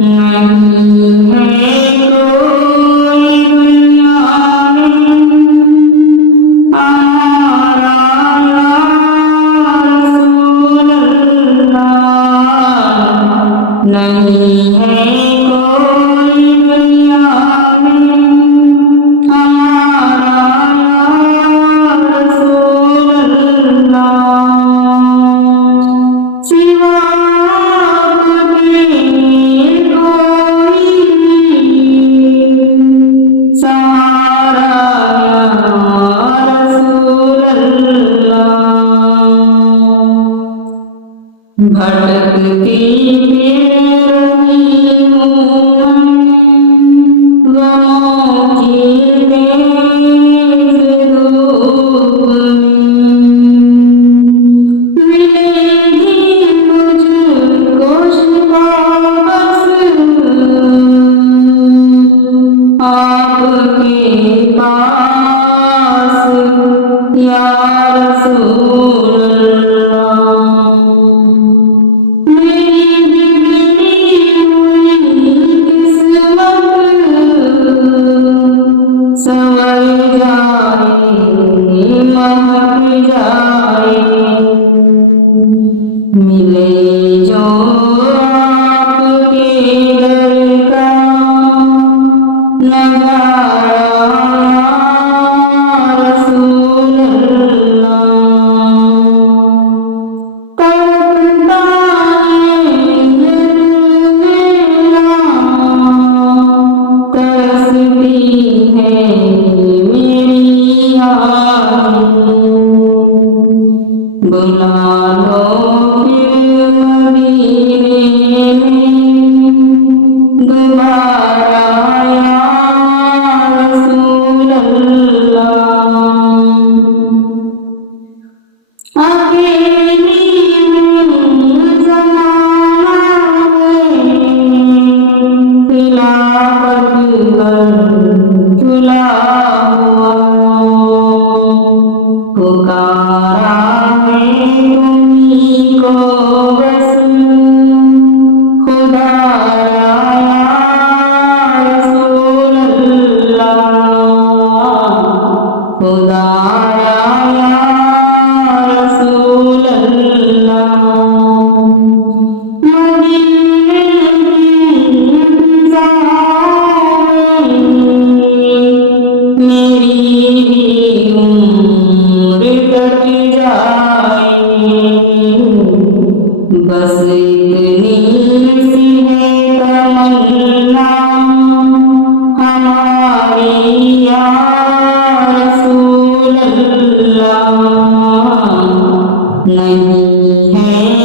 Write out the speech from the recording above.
नहीं है कोई दुनिया में हमारा या रसूल अल्लाह। नहीं है कोई दुनिया में हमारा या रसूल अल्लाह। सिवा आपके कोई सहारा या रसूल अल्लाह। भटकती फिरती हूँ गमों की तेज धूप में। मिलेगी मुझको शिफा बस आपके पास या रसूल अल्लाह। मेरी बिगड़ी हुई किस्मत संवर जाए महक जाए। मिले जो आपके दर का नजारा रसूल अल्लाह। तड़पता ये दिल मेरा, तरसती है मेरी आँखें। बुला लो फिर मदीने में दोबारा या रसूल अल्लाह। अकेली ज़माना में खिलाफत कर झुला हुआ। पुकारा है तुम्ही को बस खुदा या रसूल अल्लाह। खुदा या रसूल अल्लाह। मदीने की इंतज़ार में मेरी भी उम्र कट जाए। बस इतनी सी है तमन्ना हमारी या रसूल अल्लाह। नहीं है